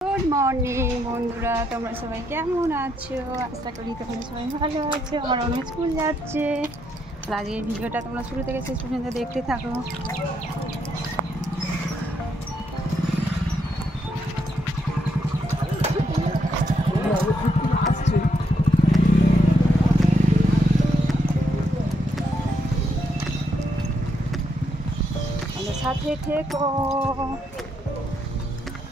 Good morning বন্ধুরা, তোমরা সবাই কেমন আছো? আশা করি তোমরা সবাই ভালো আছো। আমার অনেক স্কুল যাচ্ছে। আজকের ভিডিওটা তোমরা শুরু থেকে শেষ পর্যন্ত দেখতে থাকো। সাথে থেকো।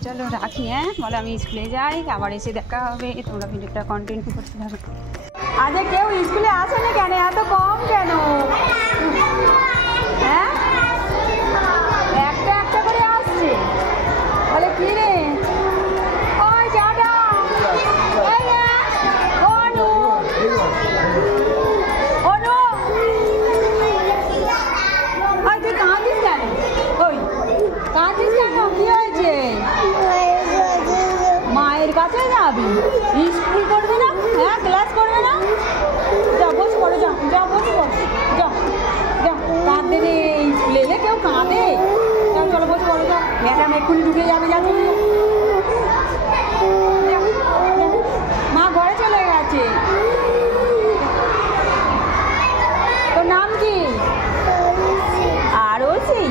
চলো রাখি, হ্যাঁ বলে আমি স্কুলে যাই, আবার এসে দেখা হবে। তোমরা ভিডিওটা কন্টিনিউ করতে থাকো। আজ কেউ স্কুলে আসেনি কেন? এত কম কেন? হ্যাঁ, একটা একটা করে আসছে। বলে কি রে? ওই টাটা, এই রে অনু, অনু, ওই তুই কাঁদিস কেন? ওই কাঁদিস কেন? কি হয়েছে? মায়ের কাছে যাবি? স্কুল করবে না? হ্যাঁ, ক্লাস করবে না? যা বসে পড়ো, যা যা বসে পড়ো, যা যা। কাঁদে রে, স্কুলে এলে কেউ কাঁদে? যা চলো বসে পড়ো, যা। ম্যাডাম এক্ষুনি ঢুকে যাবে, যা তুমি। মা ঘরে চলে গেছে। তোর নাম কি? আরতি?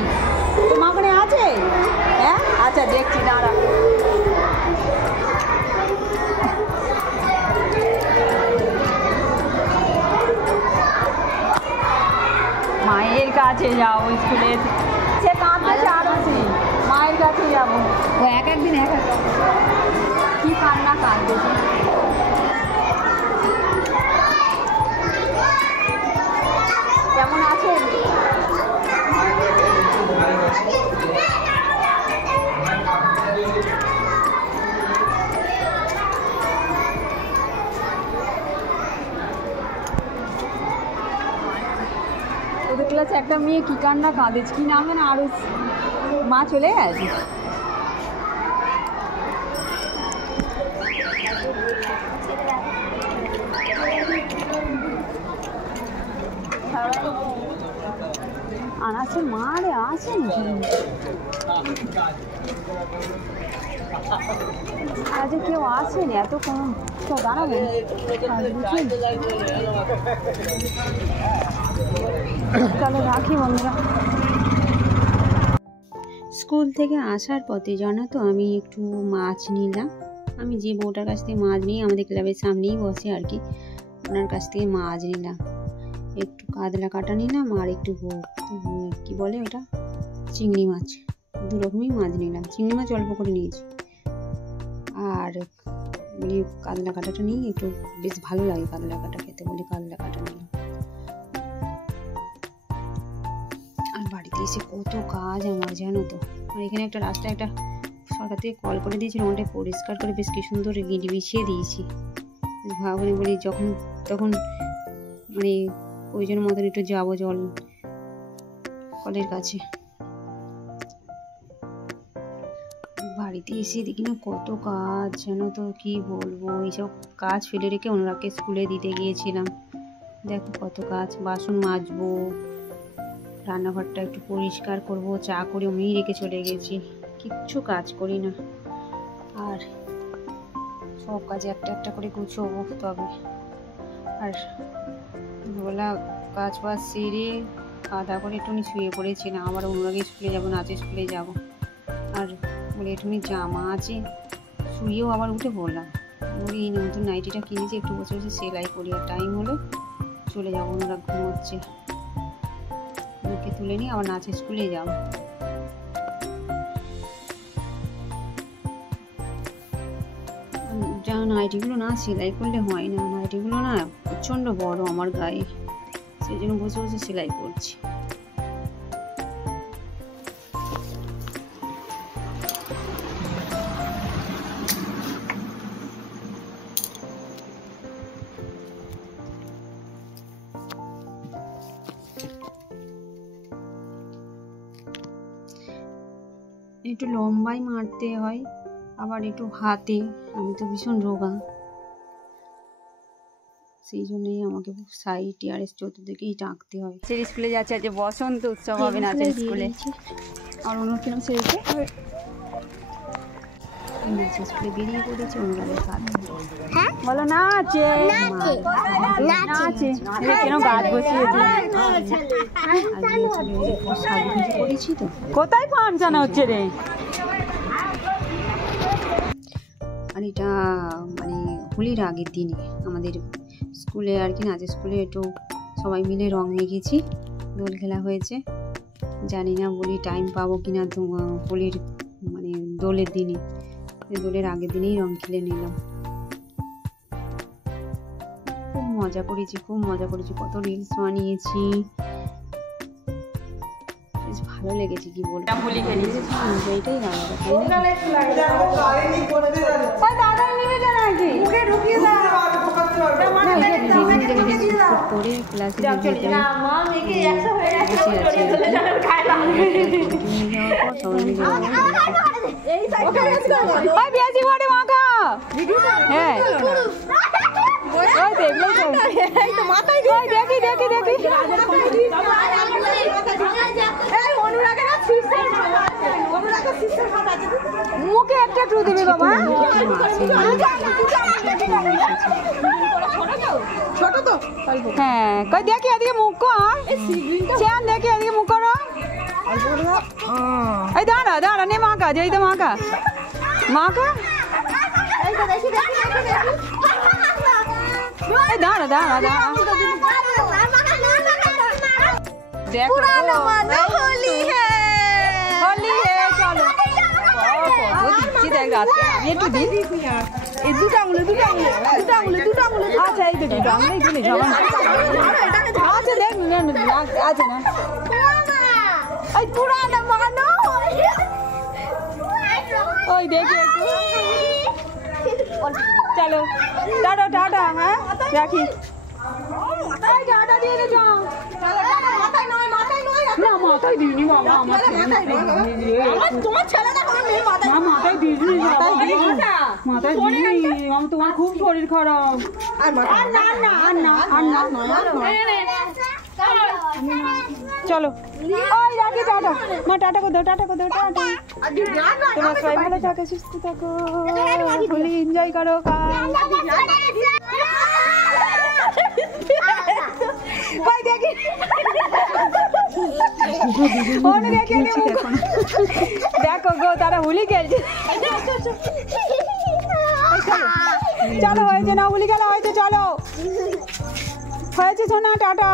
তোর মা ওখানে আছে? হ্যাঁ, আচ্ছা দেখছি, দাঁড়া। মায়ের কাছে যাবো স্কুলে। সে কাঁদতেছে আরতি, মায়ের কাছে যাবো। ও এক একদিন এক এক কি কান্না কাঁদতেছে। কেমন আছেন? ওদের ক্লাসে একটা মেয়ে কি কান্না কাঁদেছে, কি নাম যেন? আরো মা চলে গেছে। আনাসের মা রে আছে নাকি? আজ কেউ আসেনি, এত কম। তো দাঁড়াবেন, চলো রাখি বন্ধুরা। স্কুল থেকে আসার পথে জানো তো, আমি একটু মাছ নিলাম। আমি যে বউটার কাছ থেকে মাছ নিই, আমাদের ক্লাবের সামনেই বসে আর কি, ওনার কাছ থেকে মাছ নিলাম। একটু কাতলা কাটা নিলাম আর একটু কি বলে ওটা, চিংড়ি মাছ। দু রকমই মাছ নিলাম। চিংড়ি মাছ অল্প করে নিয়েছি, আর কাতলা কাটাটা নিয়ে একটু বেশ ভালো লাগে কাতলা কাটা খেতে, বলে কাতলা কাটা নিলাম। আর বাড়িতে এসে কত কাজ আমার জানো তো। আর এখানে একটা রাস্তায় একটা সরকার থেকে কল করে দিয়েছিল, ওটা পরিষ্কার করে বেশ কি সুন্দর গিট বিছিয়ে দিয়েছি। ভাবনি বলি যখন তখন মানে প্রয়োজন মতন একটু যাবো জল কলের কাছে। বাড়িতে এসে দেখি না কত কাজ জানো তো, কি বলবো। এইসব কাজ ফেলে রেখে ওনারাকে স্কুলে দিতে গিয়েছিলাম। দেখো কত কাজ। বাসন মাজবো, রান্নাঘরটা একটু পরিষ্কার করবো, চা করে অমনি রেখে চলে গেছি। কিচ্ছু কাজ করি না, আর সব কাজে একটা একটা করে গুছোবো তবে। আর বলা কাজ বাজ সেরে খাওয়া দাওয়া করে একটুখানি শুয়ে পড়েছিলাম। আবার অনুরাগে স্কুলে যাবো, নাচের স্কুলে যাব। আর বলে একটুখানি জামা আছে, শুয়েও আবার উঠে পড়লাম। বলি এই নতুন নাইটিটা কিনেছি, একটু বসে বসে সেলাই করি। আর টাইম হলে চলে যাবো, অনুরাগ ঘুমোচ্ছে, ওকে তুলে নিয়ে আবার নাচের স্কুলে যাব। যা নাইটিগুলো না সেলাই করলে হয় না, নাইটিগুলো না প্রচণ্ড বড় আমার গায়ে, সেই জন্য বসে বসে সেলাই করছি। একটু লম্বাই মারতে হয়, আবার একটু হাতে। আমি তো ভীষণ রোগা, সেই জন্যই আমাকে সাইডে আর চতুর্দিকেই টাঁকতে হয়। স্কুলে যাচ্ছে, আজ বসন্ত উৎসব হবে নাচের স্কুলে। আর অন্য কিরম সেরেছে নাচের স্কুলে বেরিয়ে পড়েছে অনুরাগের কাজ। বলো নাচে নাচে কেন গাছ বসিয়েছে। সাজুগুজু করেছি তো। কোথায় ফাংশন হচ্ছে রে? আর এটা মানে হোলির আগের দিনে আমাদের স্কুলে আর কি, নাচের স্কুলে একটু সবাই মিলে রং মেখেছি, দোল খেলা হয়েছে। জানি না বলি টাইম পাবো কিনা হোলির মানে দোলের দিনে, দোলের আগের দিনেই রং খেলে নিলাম। খুব মজা করেছি, খুব মজা করেছি, কত রিলস বানিয়েছি, বেশ ভালো লেগেছে। কি বলবো, এটাই আলাদা, করে ক্লাসে মুখে একটা টু দিবি বাবা। ছোট তো হ্যাঁ, কই দেখি এদিকে মুখ কর, চেন দেখি এদিকে মুখ করো। এই দাঁড়া দাঁড়া নে মাকা, যেই তো মাকা মাকা, এই দাঁড়া দাঁড়া দাঁড়া। দেখো হোলি হে, হোলি হে, চলো দিচ্ছি। দেখ রাতে আমি একটু দিই, এই দুটো আঙুলে দুটো আঙুলে দুটো আঙুলে দুটো আঙুলে। আচ্ছা এই তো দুটো আঙুলেই দিলি সবাই। আচ্ছা দেখ আছে না, এই পুরানো মানো ওই দেখি চলো টাটা টাটা। হ্যাঁ রাখি, টাটা দিয়ে দে। না মাথায় দিইনি বাবা, আমার তোমার ছেলে না মাথায় দিইনি, মাথায় দিইনি, আমার তোমার খুব শরীর খারাপ। চলো ওই রাখি, টাটা মা, টাটা করে দাও, টাটা করে দাও, টাটা। তোমার সবাই ভালো থাকো, সুস্থ থাকো, হোলি এনজয় করো। দেখো গো তারা হোলি খেলছে। চলো হয়েছে না, হোলি খেলা হয়েছে, চলো হয়েছে সোনা, টাটা।